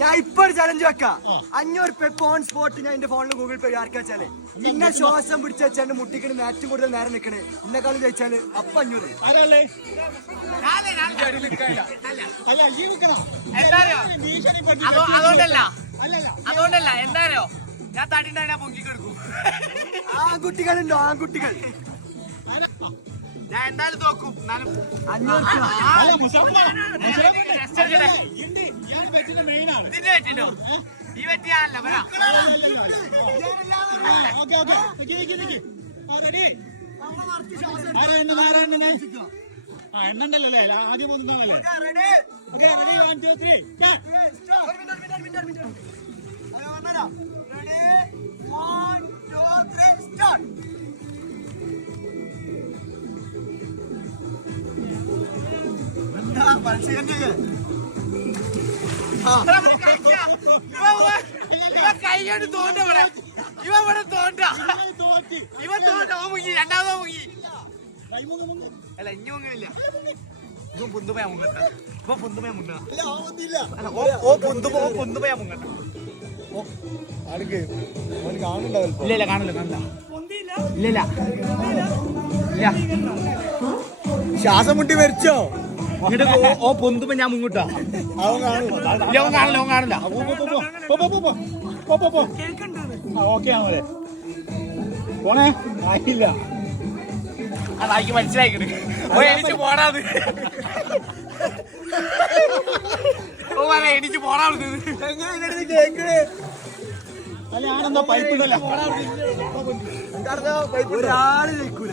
ഞാൻ ഇപ്പൊ ഒരു ചലഞ്ച് വെക്കാം. 500 രൂപ ഓൺ സ്പോട്ട് ഞാൻ എന്റെ ഫോണിൽ ഗൂഗിൾ പേ ആർക്കാ വെച്ചാല് ഇന്ന ശ്വാസം പിടിച്ച് വെച്ചാൽ മുട്ടിക്കണ് ഏറ്റവും കൂടുതൽ നേരം നിക്കണേ ഇന്നെക്കാളും ചോദിച്ചാല് അപ്പൊ 500. അതുകൊണ്ടല്ല എന്തായാലോ ഞാൻ തട്ടിണ്ടാ പൊങ്ങിക്കെടുക്കും. ആൺകുട്ടികളുണ്ടോ ആൺകുട്ടികൾ? ഞാൻ എന്തായാലും നോക്കും. 500 ഈ പറ്റിയല്ല എണ്ണണ്ടല്ലേ ആദ്യം ഒന്നാണല്ലേ. കൈ കൊണ്ട് തോണ്ട ഇവിടെ ഇവ ഇവിടെ തോണ്ട ഇവ തോണ്ട മുങ്ങി രണ്ടാമതോ മുങ്ങി അല്ല ഇനി മുങ്ങില്ല. ഇവൻ പൊന്തുപോയാ മുങ്ങട്ട ഇവ പൊന്തുപോയാ മുങ്ങ ഓ പൊന്തുപോയാ മുങ്ങട്ട. ഇല്ല കാണില്ല ഇല്ല ശ്വാസം മുട്ടി മരിച്ചോ? ഓ പൊന്തുമ്പോ ഞാൻ മുങ്ങിട്ടാ അവൻ കാണില്ല. ഓക്കെ ആണല്ലേ പോണേ ആയില്ല. അതായിക്ക് മനസ്സിലായിക്കണ്. എനിക്ക് പോടാത് ഓ പറയാ എനിക്ക് പോടാത് കേക്കണേ. അല്ല ആണെന്താ പൈപ്പ് ഉണ്ടല്ലോ. ഒരാള് ജയിക്കൂല.